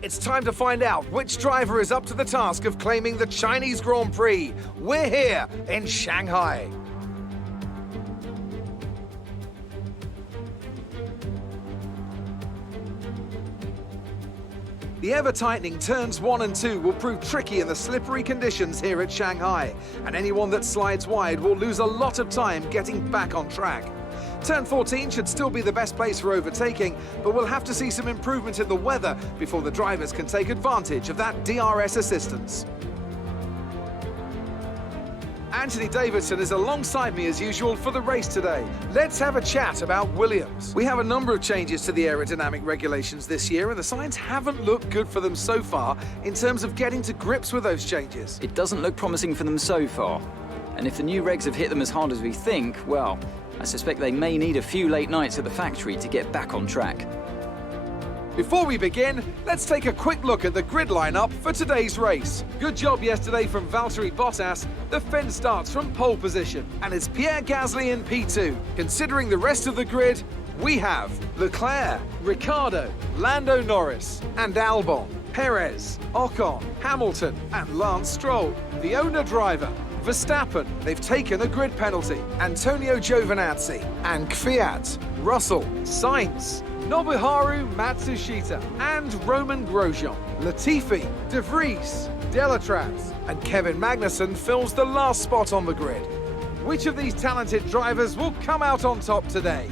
It's time to find out which driver is up to the task of claiming the Chinese Grand Prix. We're here in Shanghai. The ever-tightening turns 1 and 2 will prove tricky in the slippery conditions here at Shanghai, and anyone that slides wide will lose a lot of time getting back on track. Turn 14 should still be the best place for overtaking, but we'll have to see some improvement in the weather before the drivers can take advantage of that DRS assistance. Anthony Davidson is alongside me as usual for the race today. Let's have a chat about Williams. We have a number of changes to the aerodynamic regulations this year, and the signs haven't looked good for them so far in terms of getting to grips with those changes. It doesn't look promising for them so far. And if the new regs have hit them as hard as we think, well, I suspect they may need a few late nights at the factory to get back on track. Before we begin, let's take a quick look at the grid lineup for today's race. Good job yesterday from Valtteri Bottas. The Finn starts from pole position, and it's Pierre Gasly in P2. Considering the rest of the grid, we have Leclerc, Ricciardo, Lando Norris, and Albon, Perez, Ocon, Hamilton, and Lance Stroll. The owner driver, Verstappen, they've taken a grid penalty. Antonio Giovinazzi and Kvyat, Russell, Sainz, Nobuharu Matsushita and Roman Grosjean. Latifi, De Vries, Delatraz and Kevin Magnussen fills the last spot on the grid. Which of these talented drivers will come out on top today?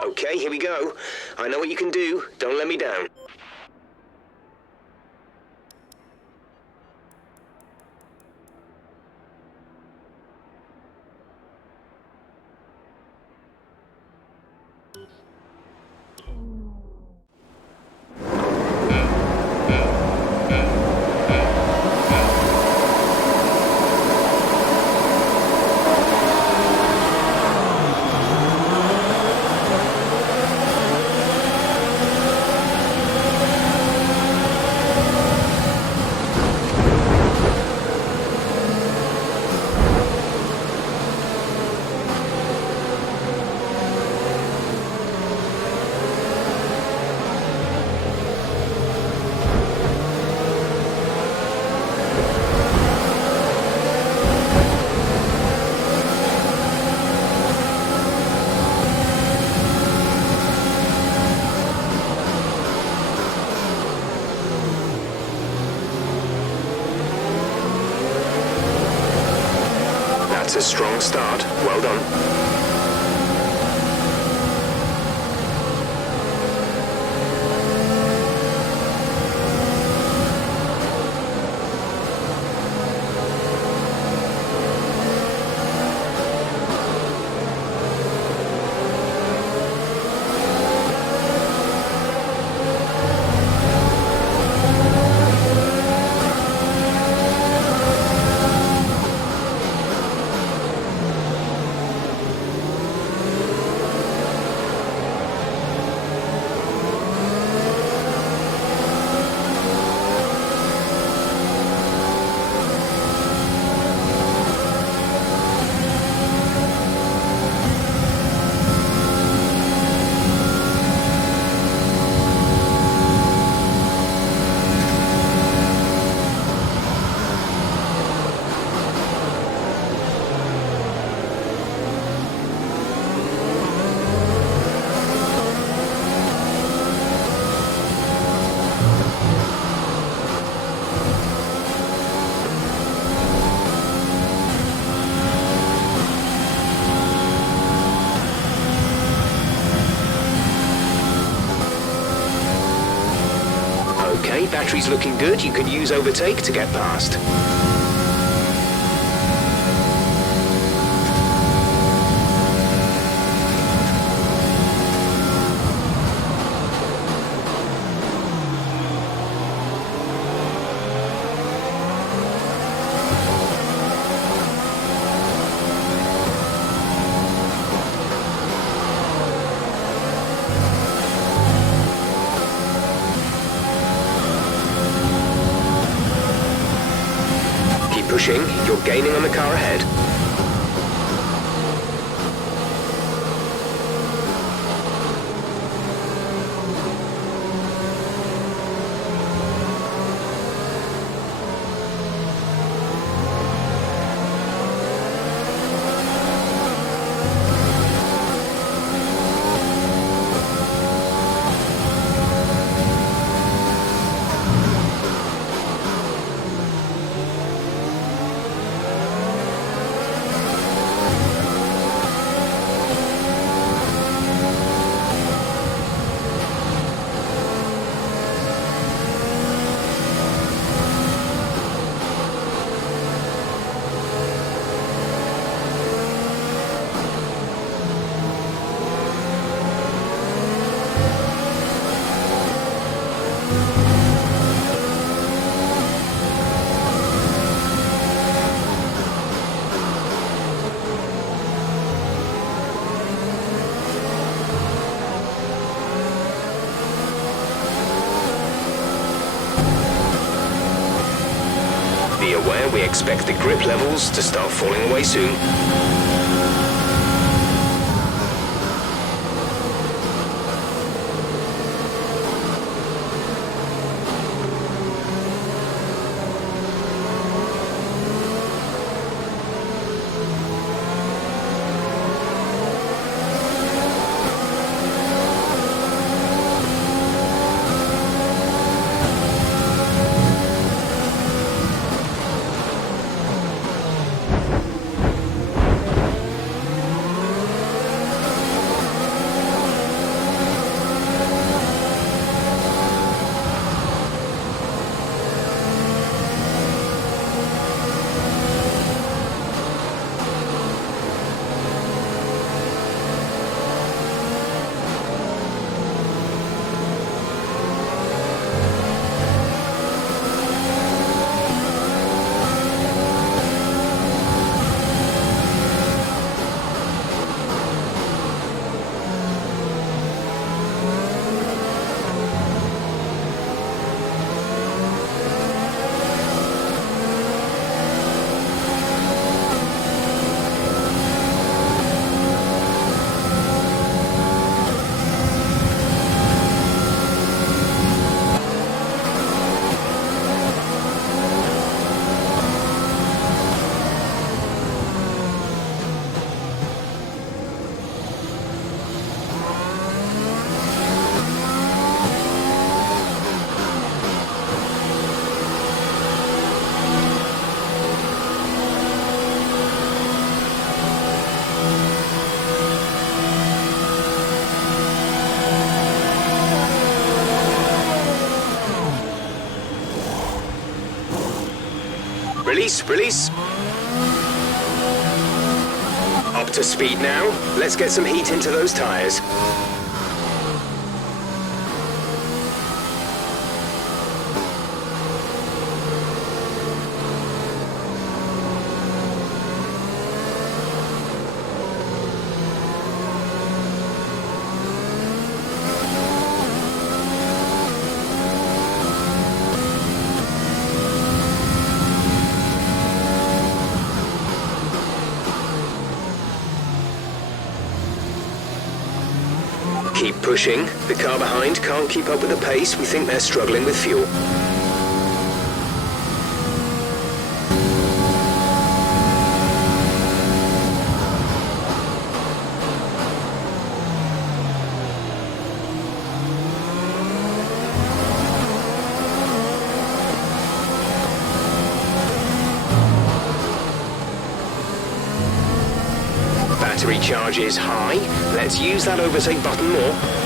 Okay, here we go. I know what you can do. Don't let me down. That's a strong start. Well done. Okay, battery's looking good. You can use overtake to get past. pushing. You're gaining on the car ahead. Be aware we expect the grip levels to start falling away soon. Release, release. Up to speed now. Let's get some heat into those tires. Keep pushing. The car behind can't keep up with the pace. We think they're struggling with fuel. Battery charge is high. Let's use that overtake button more.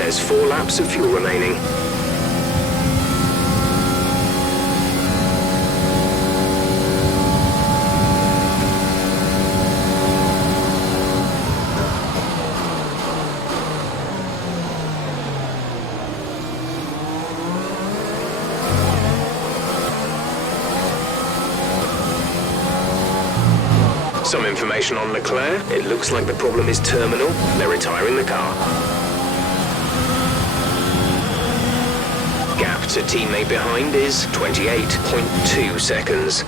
There's 4 laps of fuel remaining. Some information on Leclerc. It looks like the problem is terminal. They're retiring the car. Gap to teammate behind is 28.2 seconds.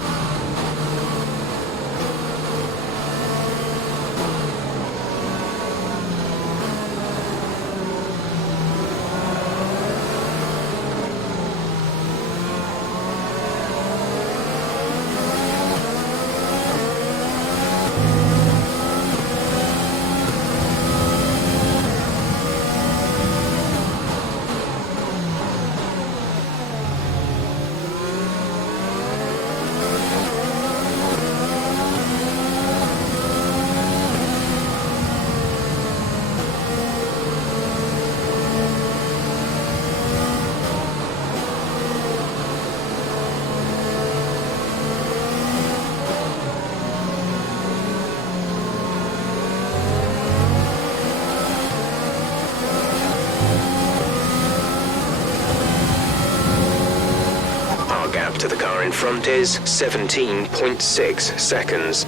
To the car in front is 17.6 seconds.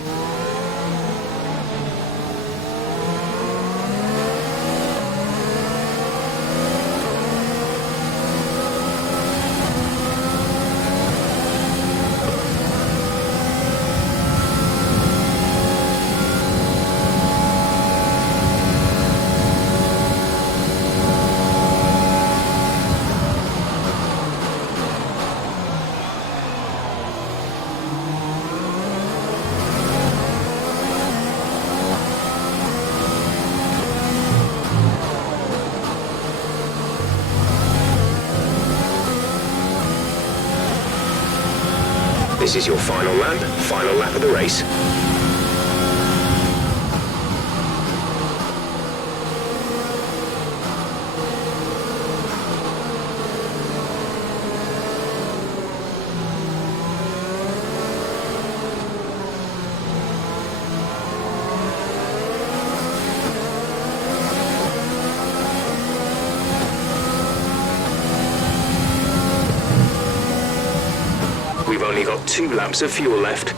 This is your final lap of the race. We've only got 2 laps of fuel left.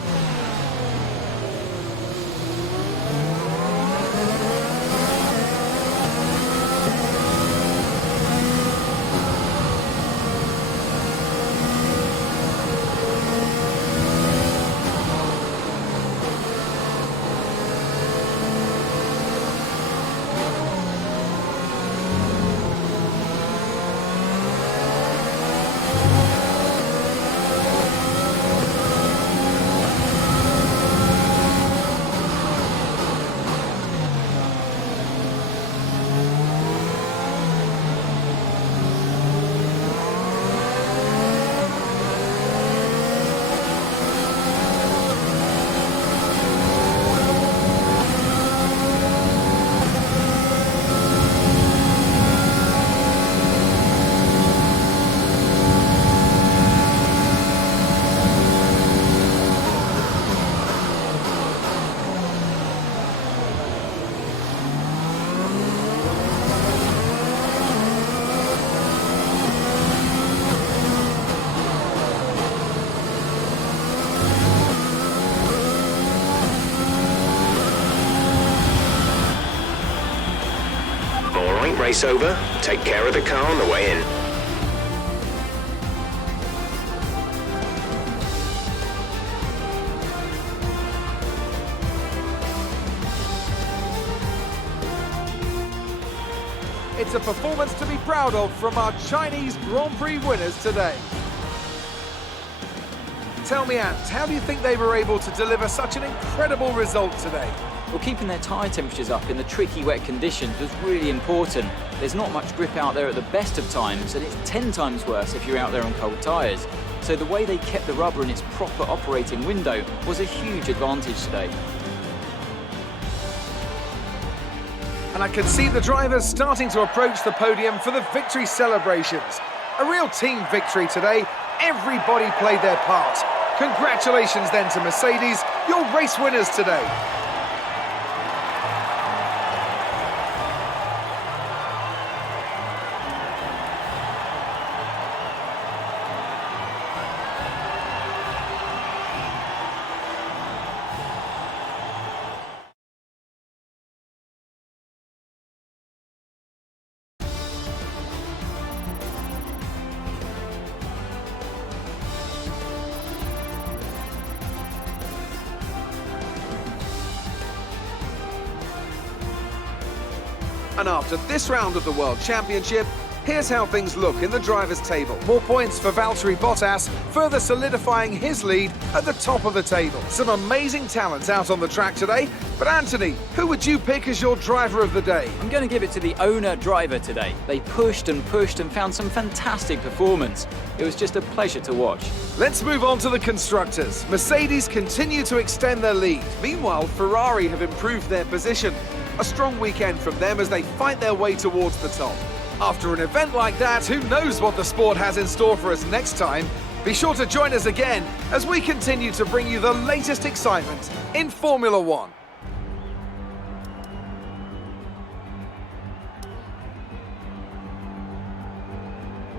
Race over. Take care of the car on the way in. It's a performance to be proud of from our Chinese Grand Prix winners today. Tell me, Ant, how do you think they were able to deliver such an incredible result today? Well, keeping their tyre temperatures up in the tricky wet conditions was really important. There's not much grip out there at the best of times, and it's 10 times worse if you're out there on cold tyres. So the way they kept the rubber in its proper operating window was a huge advantage today. And I can see the drivers starting to approach the podium for the victory celebrations. A real team victory today. Everybody played their part. Congratulations then to Mercedes, your race winners today. And after this round of the World Championship, here's how things look in the drivers' table. More points for Valtteri Bottas, further solidifying his lead at the top of the table. Some amazing talents out on the track today, but Anthony, who would you pick as your driver of the day? I'm going to give it to the owner driver today. They pushed and found some fantastic performance. It was just a pleasure to watch. Let's move on to the constructors. Mercedes continue to extend their lead. Meanwhile, Ferrari have improved their position. A strong weekend from them as they fight their way towards the top. After an event like that, who knows what the sport has in store for us next time? Be sure to join us again as we continue to bring you the latest excitement in Formula One.